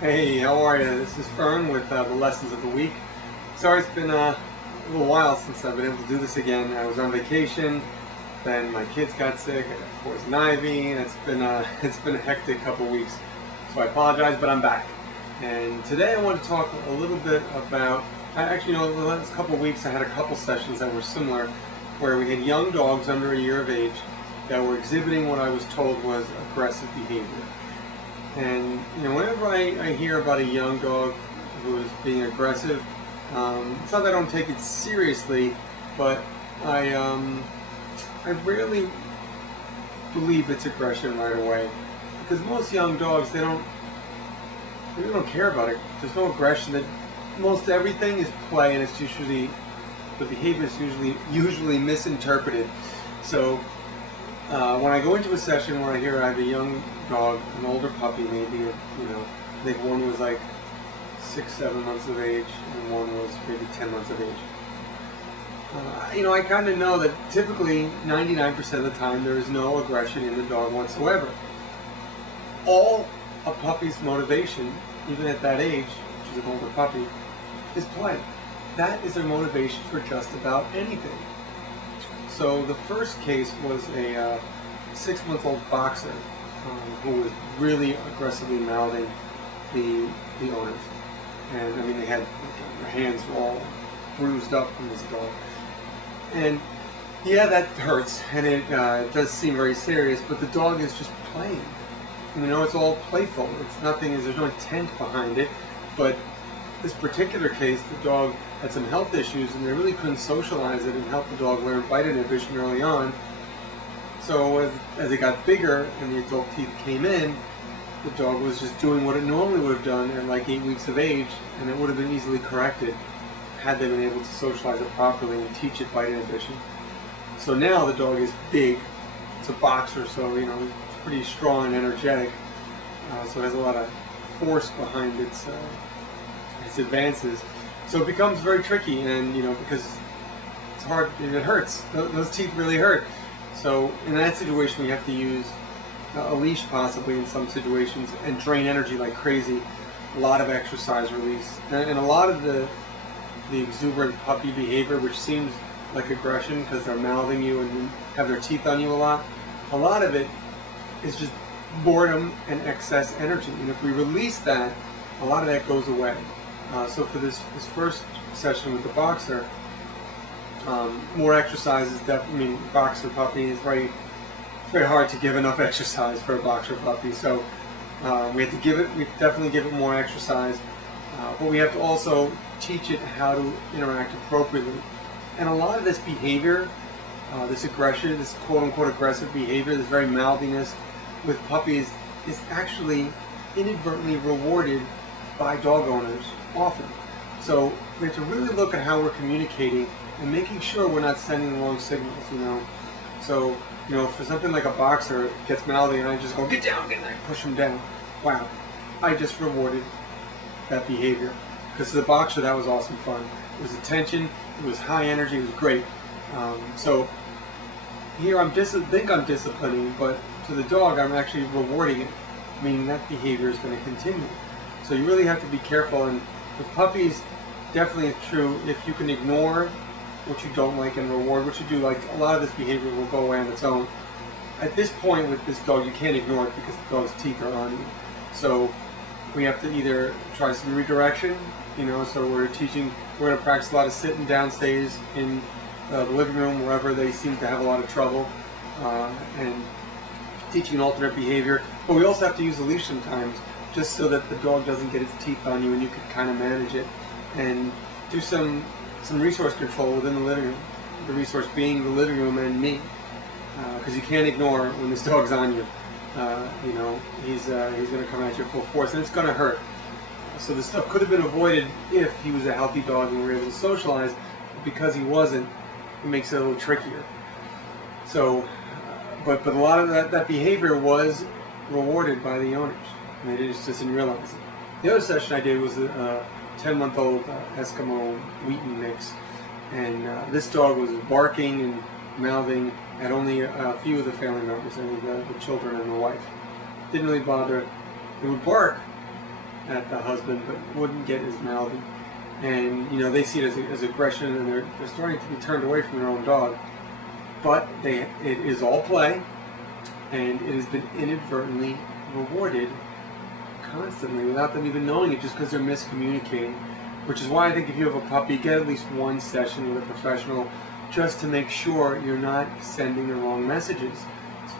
Hey, how are you? This is Fern with the Lessons of the Week. Sorry it's been a little while since I've been able to do this again. I was on vacation, then my kids got sick, I got poison ivy, and it's been a hectic couple weeks. So I apologize, but I'm back. And today I want to talk a little bit about, the last couple of weeks I had a couple sessions that were similar, where we had young dogs under a year of age that were exhibiting what I was told was aggressive behavior. And whenever I hear about a young dog who is being aggressive, it's not that I don't take it seriously, but I rarely believe it's aggression right away, because most young dogs they really don't care about it. There's no aggression. That most everything is play, and it's usually the behavior is usually misinterpreted. So when I go into a session where I hear I have a young dog, an older puppy maybe, I think one was like 6-7 months of age and one was maybe 10 months of age. I kind of know that typically 99% of the time there is no aggression in the dog whatsoever. All a puppy's motivation, even at that age, which is an older puppy, is play. That is their motivation for just about anything. So the first case was a 6-month-old boxer who was really aggressively mouthing the owners, and I mean they had their hands were all bruised up from this dog, and yeah, that hurts, and it does seem very serious. But the dog is just playing. It's all playful. It's nothing. There's no intent behind it. But this particular case, the dog had some health issues, and they really couldn't socialize it and help the dog learn bite inhibition early on. So as it got bigger and the adult teeth came in, the dog was just doing what it normally would have done at like 8 weeks of age, and it would have been easily corrected had they been able to socialize it properly and teach it bite inhibition. So now the dog is big. It's a boxer, so it's pretty strong and energetic. So it has a lot of force behind its advances. So it becomes very tricky, and because it's hard and it hurts. Those teeth really hurt. So in that situation, we have to use a leash possibly in some situations and drain energy like crazy. A lot of exercise release, and a lot of the exuberant puppy behavior, which seems like aggression because they're mouthing you and have their teeth on you a lot of it is just boredom and excess energy. And if we release that, a lot of that goes away. So for this first session with the boxer, more exercise is definitely, boxer puppy is very hard to give enough exercise for a boxer puppy. So we definitely give it more exercise, but we have to also teach it how to interact appropriately. And a lot of this behavior, this aggression, this quote-unquote aggressive behavior, this very mouthiness with puppies is actually inadvertently rewarded by dog owners often. So we have to really look at how we're communicating and making sure we're not sending the wrong signals, So, for something like a boxer gets mouthy and I just go, get down, and I push him down. Wow, I just rewarded that behavior. Because to the boxer, that was awesome fun. It was attention, it was high energy, it was great. So here I think I'm disciplining, but to the dog, I'm actually rewarding it, meaning that behavior is going to continue. So you really have to be careful. And with puppies, definitely it's true. If you can ignore what you don't like and reward what you do like, a lot of this behavior will go away on its own. At this point with this dog, you can't ignore it because the dog's teeth are on you. So we have to either try some redirection, so we're going to practice a lot of sit and down stays in the living room, wherever they seem to have a lot of trouble, and teaching an alternate behavior. But we also have to use the leash sometimes, just so that the dog doesn't get its teeth on you and you can kind of manage it, and do some resource control within the living room. The resource being the living room and me, because you can't ignore when this dog's on you. He's going to come at you full force, and it's going to hurt. So this stuff could have been avoided if he was a healthy dog and we were able to socialize, but because he wasn't, it makes it a little trickier. So, but a lot of that behavior was rewarded by the owners, and they just didn't realize it. The other session I did was a 10-month-old Eskimo Wheaten mix, and this dog was barking and mouthing at only a few of the family members, and the children and the wife. Didn't really bother. It would bark at the husband, but wouldn't get as mouthy. And you know, they see it as aggression, and they're starting to be turned away from their own dog. But it is all play, and it has been inadvertently rewarded constantly without them even knowing it, just because they're miscommunicating. Which is why I think if you have a puppy, get at least one session with a professional just to make sure you're not sending the wrong messages.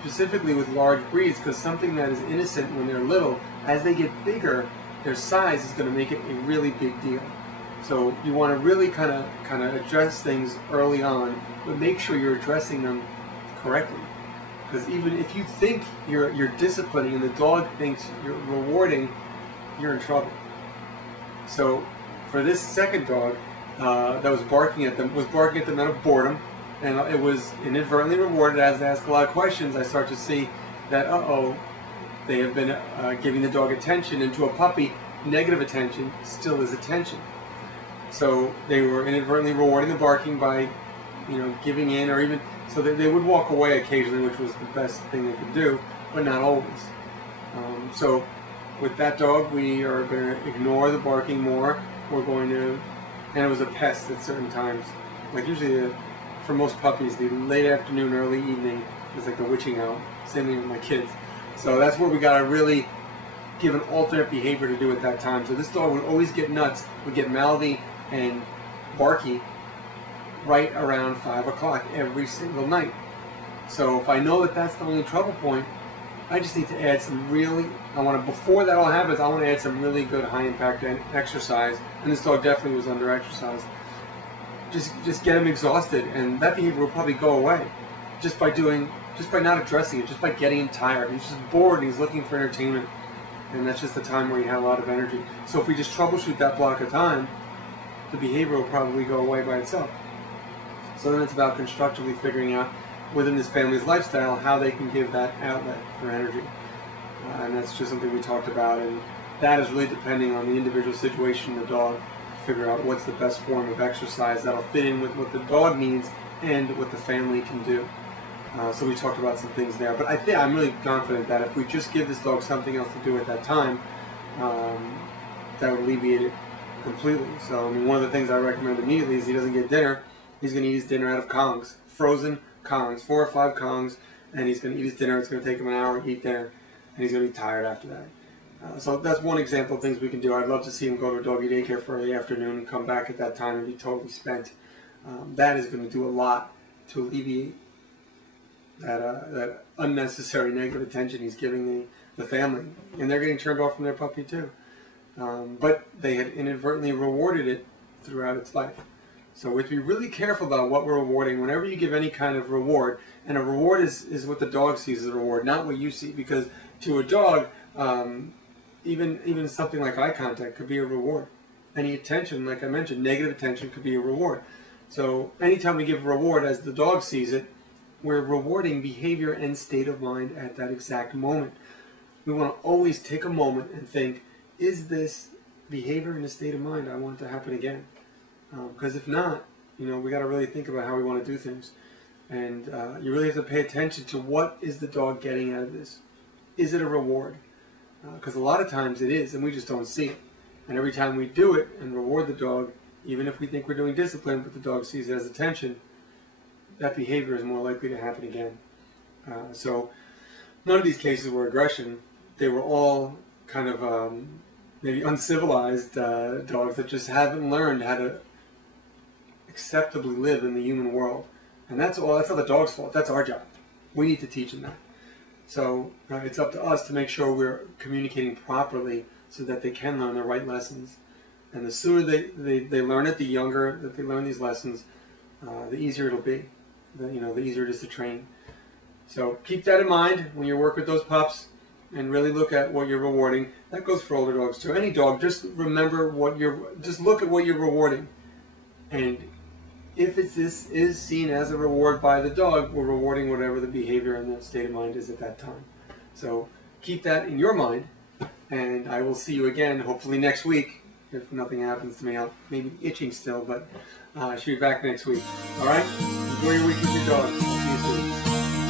Specifically with large breeds, because something that is innocent when they're little, as they get bigger, their size is going to make it a really big deal. So you want to really kind of address things early on, but make sure you're addressing them correctly. Because even if you think you're disciplining and the dog thinks you're rewarding, you're in trouble. So for this second dog that was barking at them out of boredom, and it was inadvertently rewarded. As they ask a lot of questions, I start to see that, they have been giving the dog attention, and to a puppy, negative attention still is attention. So they were inadvertently rewarding the barking by, you know, giving in, or even, so they would walk away occasionally, which was the best thing they could do, but not always. So with that dog, we are going to ignore the barking more. We're going to, and it was a pest at certain times. Like usually, for most puppies, the late afternoon, early evening is like the witching hour. Same thing with my kids. So that's where we got to really give an alternate behavior to do at that time. So this dog would always get nuts, would get mouthy and barky right around 5 o'clock every single night. So if I know that that's the only trouble point, I just need to add some really, before that all happens, I want to add some really good high impact exercise. And this dog definitely was under exercise. Just get him exhausted, and that behavior will probably go away just by not addressing it, just by getting him tired. He's just bored and he's looking for entertainment, and that's just the time where you have a lot of energy. So if we just troubleshoot that block of time, the behavior will probably go away by itself. So then it's about constructively figuring out within this family's lifestyle how they can give that outlet for energy. And that's just something we talked about, and that is really depending on the individual situation of the dog. Figure out what's the best form of exercise that'll fit in with what the dog needs and what the family can do. So we talked about some things there, but I'm really confident that if we just give this dog something else to do at that time, that would alleviate it completely. So I mean, one of the things I recommend immediately is he doesn't get dinner. He's going to eat his dinner out of Kongs, frozen Kongs, 4 or 5 Kongs, and he's going to eat his dinner. It's going to take him an hour to eat dinner, and he's going to be tired after that. So that's one example of things we can do. I'd love to see him go to a doggy daycare for the afternoon and come back at that time and be totally spent. That is going to do a lot to alleviate that unnecessary negative attention he's giving the family. And they're getting turned off from their puppy too. But they had inadvertently rewarded it throughout its life. So we have to be really careful about what we're rewarding. Whenever you give any kind of reward, and a reward is what the dog sees as a reward, not what you see. Because to a dog, even something like eye contact could be a reward. Any attention, like I mentioned, negative attention could be a reward. So anytime we give a reward as the dog sees it, we're rewarding behavior and state of mind at that exact moment. We want to always take a moment and think, is this behavior and a state of mind I want to happen again? Because if not, you know, we got to really think about how we want to do things. And you really have to pay attention to what is the dog getting out of this. Is it a reward? Because a lot of times it is, and we just don't see it. And every time we do it and reward the dog, even if we think we're doing discipline, but the dog sees it as attention, that behavior is more likely to happen again. So none of these cases were aggression. They were all kind of maybe uncivilized dogs that just haven't learned how to acceptably live in the human world. And that's not the dog's fault. That's our job. We need to teach them that. So it's up to us to make sure we're communicating properly so that they can learn the right lessons. And the sooner they learn it, the younger that they learn these lessons, the easier it'll be. The easier it is to train. So keep that in mind when you work with those pups, and really look at what you're rewarding. That goes for older dogs too. Any dog, just remember just look at what you're rewarding. And if this is seen as a reward by the dog, we're rewarding whatever the behavior and the state of mind is at that time. So keep that in your mind, and I will see you again, hopefully next week. If nothing happens to me, I'll maybe itching still, but I should be back next week. All right? Enjoy your week with your dog. I'll see you soon.